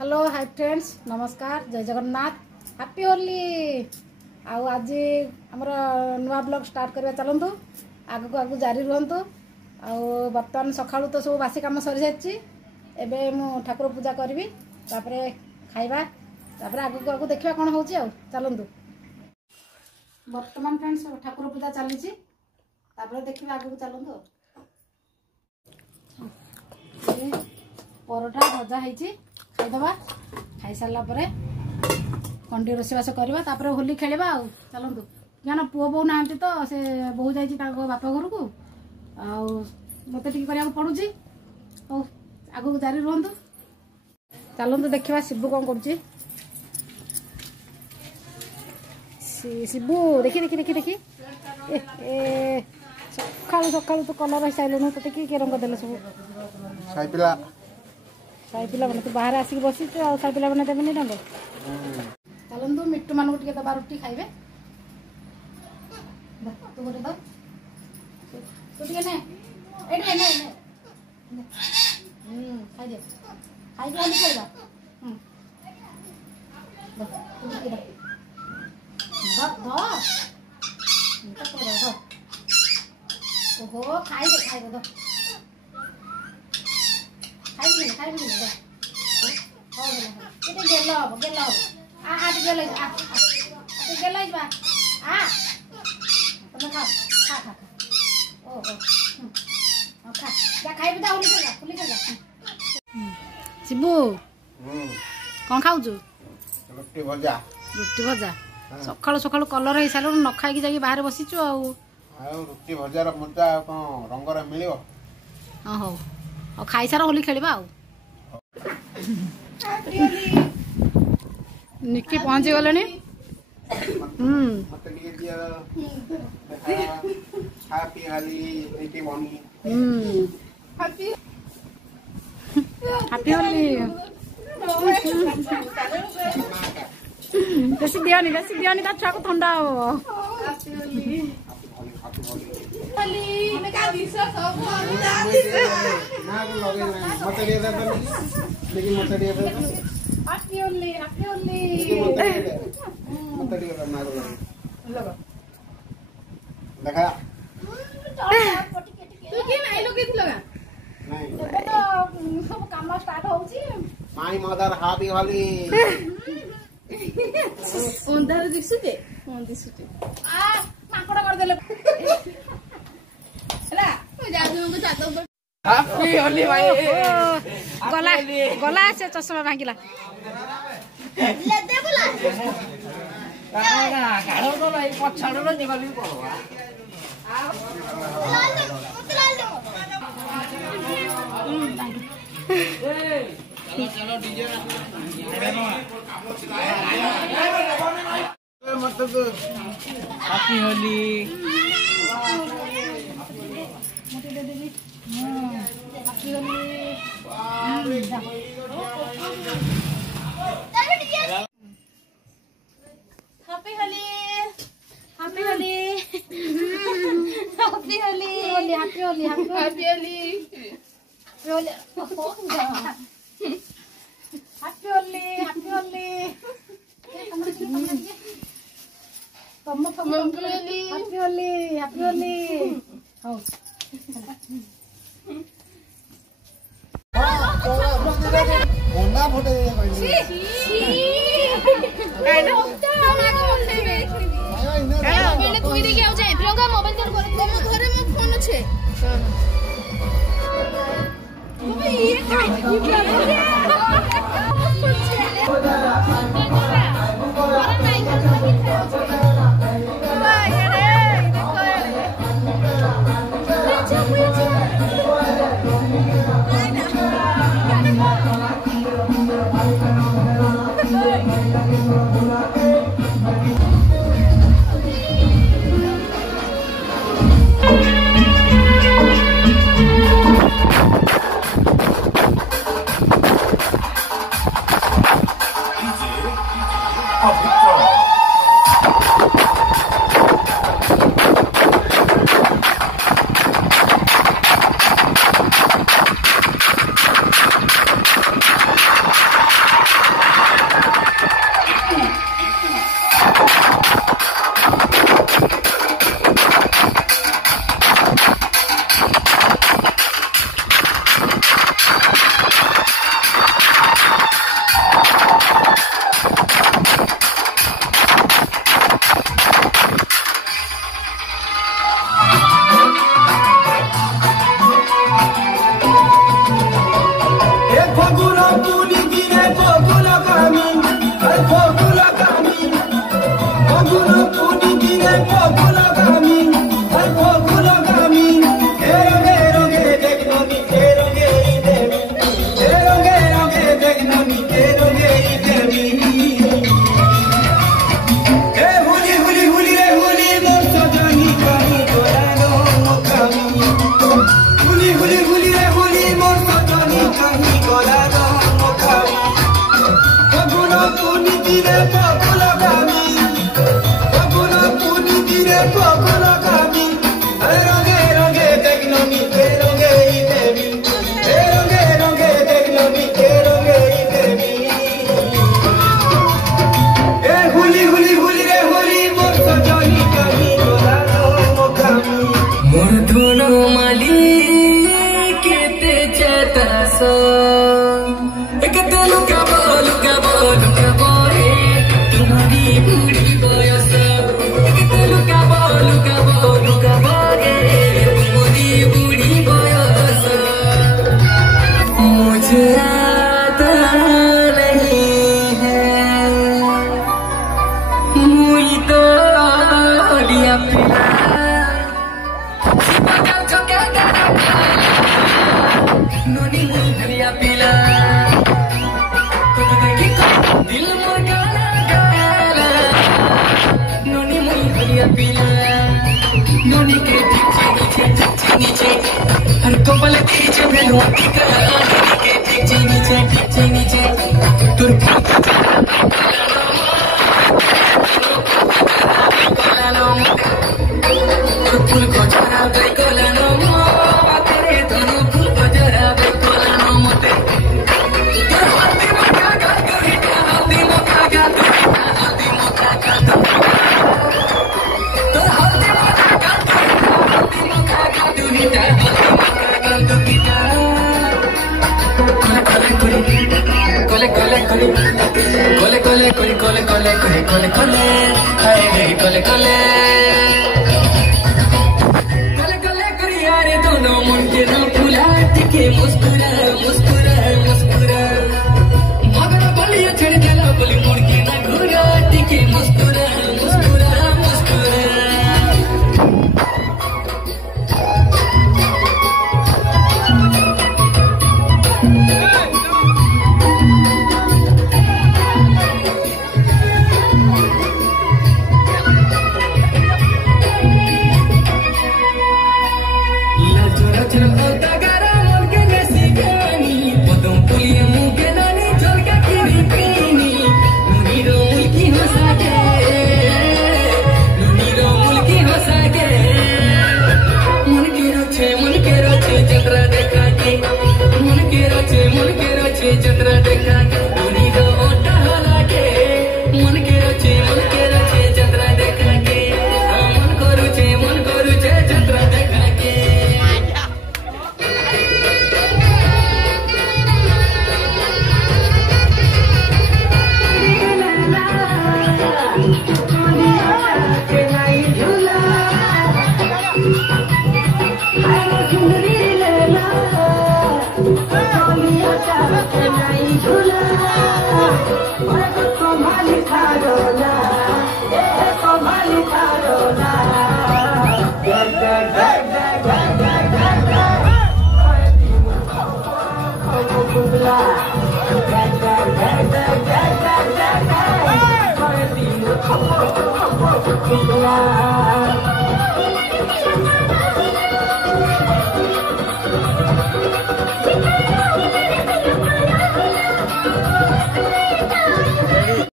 Hello hi friends नमस्कार जय Jagannath happy Holi आउ आज आमर नुआ ब्लॉग स्टार्ट करवा चलतु आगु आगु जारी रुहतु आउ बर्तमान सकाळु तो सब बासी काम सरी जाइछि एबे मु ठाकुर पूजा करबी तापरे खाइबा तापरे आगु आगु देखिबा कोन होउछि आउ चलंतु बर्तमान फ्रेंड्स ठाकुर पूजा चलीछि तापरे देखिबा आगु चलंतु परोठा भजा है खाईदबा खाई सारा पर कंडी रोषेबास करवा तापर होली खेलवा आउ चलतु क्या पुओ बो ना तो से बहु जाइए बाप घर को मत पड़ुची हौ आगू जारी रुहतु चलतु देखा शिबू कौन कर शिबू देखी देखी देखी देखी ए सका सका तो कलर हो सारे तो किए रंग देले सब साई पिला मैंने तू बाहर आसिक बसी साई पिला मैंने देवे रंग चलतु मिट्टू मान को दबा रुटी खाइबे तू गोटे दो तू टे ने खाई दे खाई होली खाइबा ओहो खाई दे दो खाई गेल आ गेल बा आ तुम खा खा खा ओ खा जा खाई भी होली खेल शिबू कौन खाऊ रुटी भजा सकाळु सकाळु कलर हो सारे न खाई जाकि बाहर बसीचु रुटी भजार मजा कौन रंगर मिल हाँ हौ और खाई सारा होली खेलवा आउ निक्की पहुंची गले हैप्पी होली बेसी दियानी ता छुआ को ठंडा हो मदर हापी होली अंधार दिसुते दिसुते आ माकड़ कर देले हैप्पी होली भाई गला गला से चश्मा भांगिला ले दे बोला गाड़ो तो भाई पछाड़ो रो निकलबी पड़वा लाल दे चलो DJ happy Holi happy Holi happy Holi happy Holi happy Holi happy Holi happy Holi happy Holi happy Holi happy Holi हौ ओंदा फोटे काइना मैंने कोई दे के जाए प्रियंका मोबाइल कर मो घरे मो फोन छे ये Yeah.